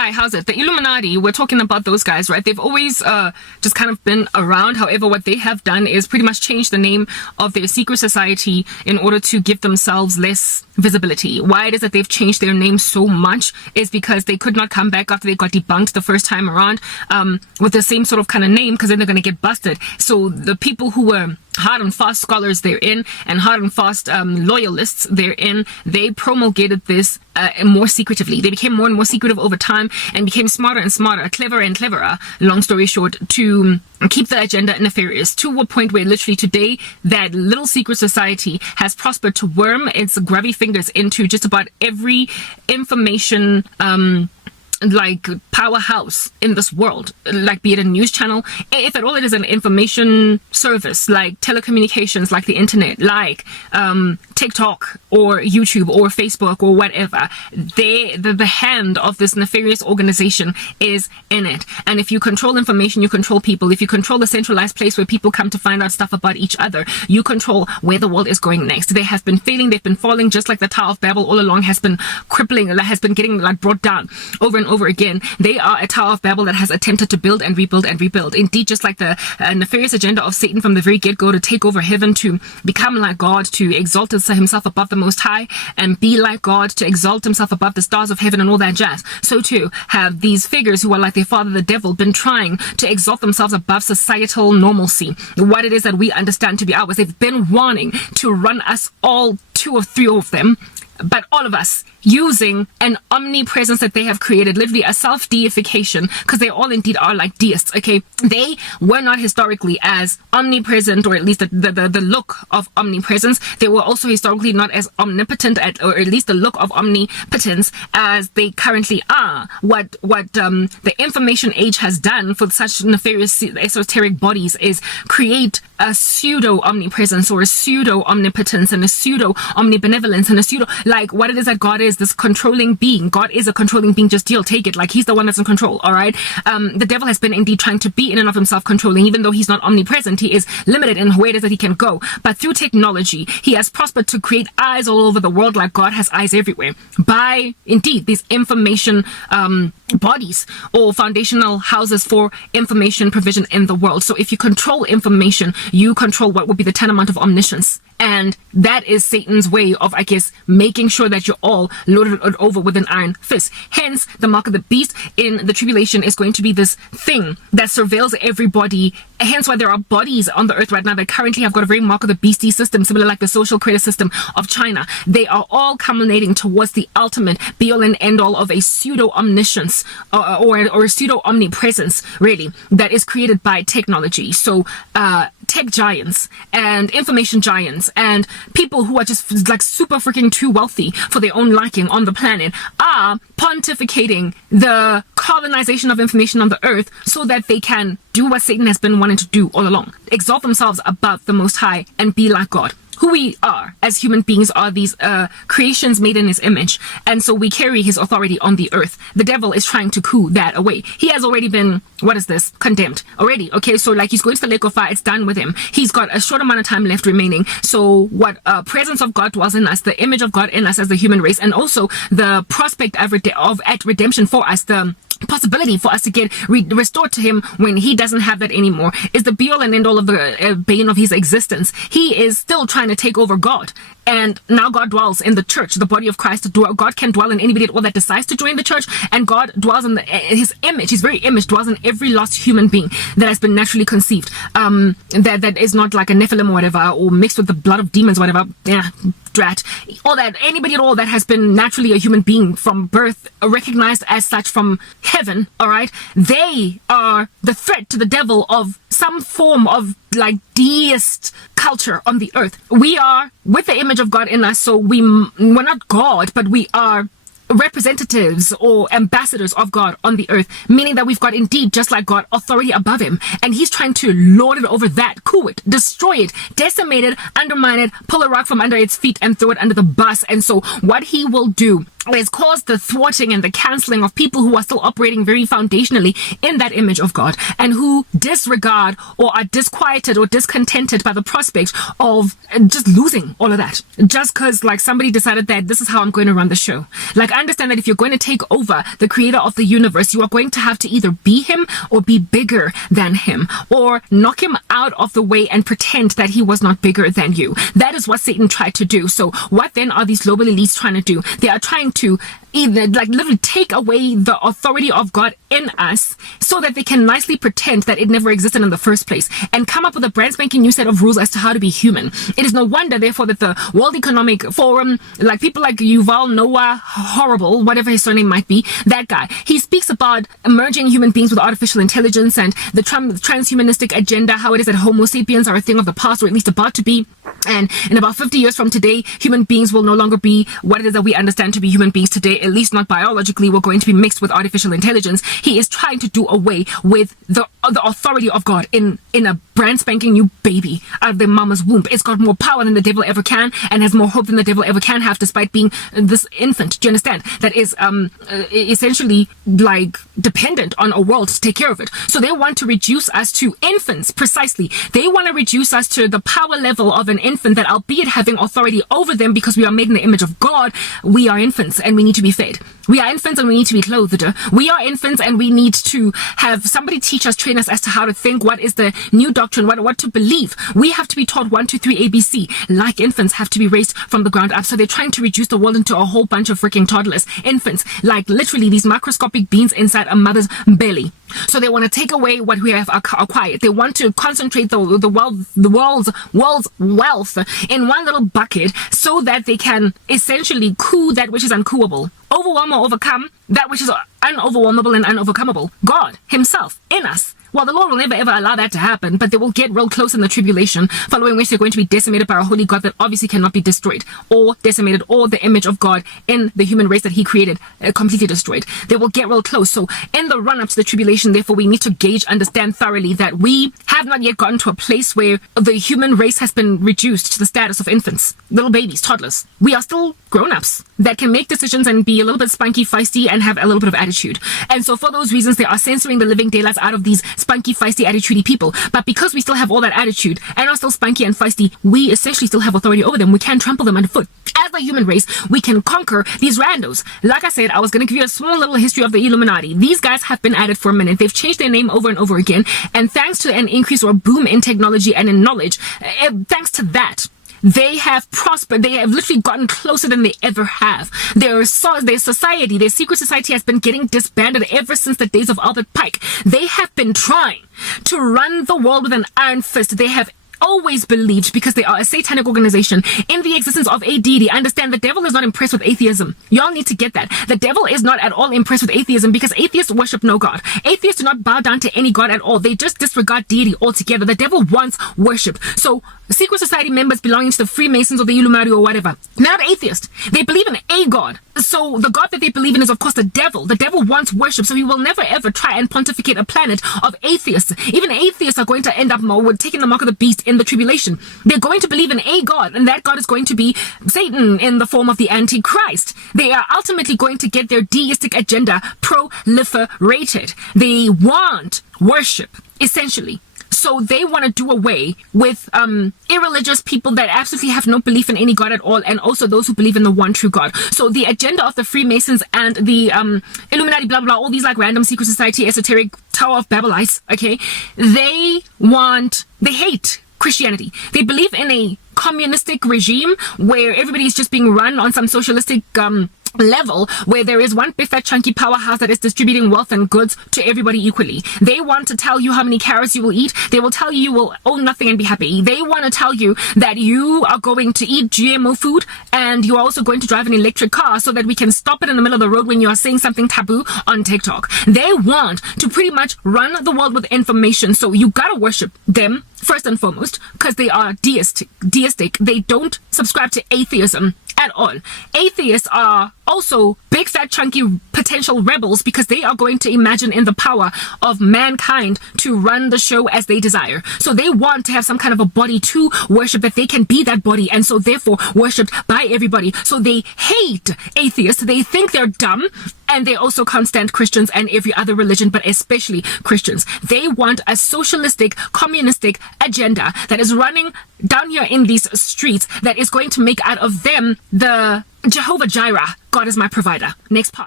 Hi, how's it? The Illuminati, we're talking about those guys, right? They've always just kind of been around. However, what they have done is pretty much change the name of their secret society in order to give themselves less visibility. Why it is that they've changed their name so much is because they could not come back after they got debunked the first time around with the same sort of kind of name, because then they're going to get busted. So the people who were hard and fast scholars therein and hard and fast loyalists therein, they promulgated this more secretively. They became more and more secretive over time and became smarter and smarter, cleverer and cleverer, long story short, to keep the agenda nefarious, to a point where literally today that little secret society has prospered to worm its grubby fingers into just about every information like powerhouse in this world, like be it a news channel, if at all it is an information service like telecommunications, like the internet, like TikTok or YouTube or Facebook or whatever. The hand of this nefarious organization is in it. And if you control information, you control people. If you control the centralized place where people come to find out stuff about each other, you control where the world is going next. They have been failing, they've been falling, just like the Tower of Babel all along has been crippling, has been getting like brought down over and over again. They are a Tower of Babel that has attempted to build and rebuild and rebuild. Indeed, just like the nefarious agenda of Satan from the very get-go, to take over heaven, to become like God, to exalt himself above the Most High and be like God, to exalt himself above the stars of heaven and all that jazz. So too have these figures who are like their father the devil been trying to exalt themselves above societal normalcy, what it is that we understand to be ours. They've been wanting to run us all, two or three of them, but all of us, using an omnipresence that they have created, literally a self-deification, because they all indeed are like deists, okay? They were not historically as omnipresent, or at least the look of omnipresence. They were also historically not as omnipotent, or at least the look of omnipotence as they currently are. What the information age has done for such nefarious esoteric bodies is create a pseudo omnipresence or a pseudo omnipotence and a pseudo omnibenevolence and a pseudo, like what it is that God is, this controlling being. God is a controlling being, just deal, take it, like he's the one that's in control, all right? The devil has been indeed trying to be in and of himself controlling, even though he's not omnipresent. He is limited in where it is that he can go, but through technology he has prospered to create eyes all over the world, like God has eyes everywhere, by indeed these information bodies or foundational houses for information provision in the world. So if you control information, you control what would be the tantamount of omniscience. And that is Satan's way of, I guess, making sure that you're all loaded over with an iron fist. Hence, the mark of the beast in the tribulation is going to be this thing that surveils everybody. Hence why there are bodies on the earth right now that currently have got a very mark of the beastie system, similar like the social credit system of China. They are all culminating towards the ultimate be-all and end-all of a pseudo-omniscience or a pseudo-omnipresence, really, that is created by technology. So, tech giants and information giants and people who are just like super freaking too wealthy for their own liking on the planet are pontificating the colonization of information on the earth so that they can do what Satan has been wanting to do all along: exalt themselves above the Most High and be like God. Who we are as human beings are these creations made in his image, and so we carry his authority on the earth. The devil is trying to coo that away. He has already been, condemned already, okay? So like he's going to the lake of fire, it's done with him. He's got a short amount of time left remaining. So what presence of God dwells in us, the image of God in us as the human race, and also the prospect of at redemption for us, the possibility for us to get restored to him when he doesn't have that anymore, is the be-all and end-all of the bane of his existence. He is still trying to take over God. And now God dwells in the church, the body of Christ. God can dwell in anybody at all that decides to join the church, and God dwells in his image, his very image dwells in every lost human being that has been naturally conceived, that is not like a Nephilim or whatever, or mixed with the blood of demons, whatever. Yeah, drat. All that, anybody at all that has been naturally a human being from birth, recognized as such from heaven, all right? They are the threat to the devil of some form of like deist culture on the earth. We are with the image of God in us, so we're not God, but we are representatives or ambassadors of God on the earth, meaning that we've got indeed, just like God, authority above him, and he's trying to lord it over that, coo it, destroy it, decimate it, undermine it, pull a rock from under its feet and throw it under the bus. And so what he will do has caused the thwarting and the cancelling of people who are still operating very foundationally in that image of God, and who disregard or are disquieted or discontented by the prospect of just losing all of that, just because like somebody decided that this is how I'm going to run the show. Like, I understand that if you're going to take over the creator of the universe, you are going to have to either be him or be bigger than him, or knock him out of the way and pretend that he was not bigger than you. That is what Satan tried to do. So what then are these global elites trying to do? They are trying to either like literally take away the authority of God in us so that they can nicely pretend that it never existed in the first place, and come up with a brand spanking new set of rules as to how to be human. It is no wonder therefore that the World Economic Forum, like people like Yuval Noah Horrible, whatever his surname might be, that guy, he speaks about merging human beings with artificial intelligence and the transhumanistic agenda, how it is that Homo sapiens are a thing of the past, or at least about to be, and in about 50 years from today, human beings will no longer be what it is that we understand to be human beings today, at least not biologically. We're going to be mixed with artificial intelligence. He is trying to do away with the authority of God in a brand spanking new baby out of their mama's womb. It's got more power than the devil ever can, and has more hope than the devil ever can have, despite being this infant. Do you understand? That is essentially like dependent on a world to take care of it. So they want to reduce us to infants, precisely. They want to reduce us to the power level of an infant, that albeit having authority over them because we are made in the image of God, we are infants and we need to be fed. We are infants and we need to be clothed. We are infants and we need to have somebody teach us, train us as to how to think, what is the new doctrine, what to believe. We have to be taught 1, 2, 3, ABC. Like infants have to be raised from the ground up. So they're trying to reduce the world into a whole bunch of freaking toddlers. Infants, like literally these microscopic beings inside a mother's belly. So they want to take away what we have acquired. They want to concentrate the world's wealth in one little bucket, so that they can essentially coup that which is uncooable, overwhelm or overcome that which is unoverwhelmable and unovercomable, God himself in us. Well, the Lord will never ever allow that to happen, but they will get real close in the tribulation, following which they're going to be decimated by a holy God that obviously cannot be destroyed or decimated, or the image of God in the human race that he created completely destroyed. They will get real close. So in the run up to the tribulation, therefore, we need to gauge, understand thoroughly that we have not yet gotten to a place where the human race has been reduced to the status of infants, little babies, toddlers. We are still grown-ups that can make decisions and be a little bit spunky, feisty, and have a little bit of attitude. And so for those reasons, they are censoring the living daylights out of these spunky, feisty, attitudey people. But because we still have all that attitude and are still spunky and feisty, we essentially still have authority over them. We can trample them underfoot. As a human race, we can conquer these randos. Like I said, I was going to give you a small little history of the Illuminati. These guys have been at it for a minute. They've changed their name over and over again. And thanks to an increase or a boom in technology and in knowledge, thanks to that, they have prospered. They have literally gotten closer than they ever have. Their society, their secret society, has been getting disbanded ever since the days of Albert Pike. They have been trying to run the world with an iron fist. They have always believed, because they are a satanic organization, in the existence of a deity. Understand, the devil is not impressed with atheism. Y'all need to get that. The devil is not at all impressed with atheism, because atheists worship no God. Atheists do not bow down to any God at all. They just disregard deity altogether. The devil wants worship. So secret society members belonging to the Freemasons or the Illuminati or whatever, not atheists. They believe in a God. So the God that they believe in is, of course, the devil. The devil wants worship, so he will never ever try and pontificate a planet of atheists. Even atheists are going to end up taking the mark of the beast in the tribulation. They're going to believe in a God, and that God is going to be Satan in the form of the Antichrist. They are ultimately going to get their deistic agenda proliferated. They want worship, essentially. So they want to do away with irreligious people that absolutely have no belief in any God at all, and also those who believe in the one true God. So the agenda of the Freemasons and the Illuminati, blah, blah, blah, all these like random secret society, esoteric Tower of Babelites, okay, they hate Christianity. They believe in a communistic regime where everybody is just being run on some socialistic level, where there is one big fat chunky powerhouse that is distributing wealth and goods to everybody equally. They want to tell you how many carrots you will eat. They will tell you will own nothing and be happy. They want to tell you that you are going to eat GMO food, and you're also going to drive an electric car so that we can stop it in the middle of the road when you are saying something taboo on TikTok. They want to pretty much run the world with information. So you gotta worship them first and foremost, because they are deistic. They don't subscribe to atheism at all. Atheists are also big fat chunky potential rebels, because they are going to imagine in the power of mankind to run the show as they desire. So they want to have some kind of a body to worship, that they can be that body, and so therefore worshipped by everybody. So they hate atheists. They think they're dumb, and they also can't stand Christians and every other religion, but especially Christians. They want a socialistic, communistic agenda that is running down here in these streets, that is going to make out of them the Jehovah Jireh, God is my provider. Next part.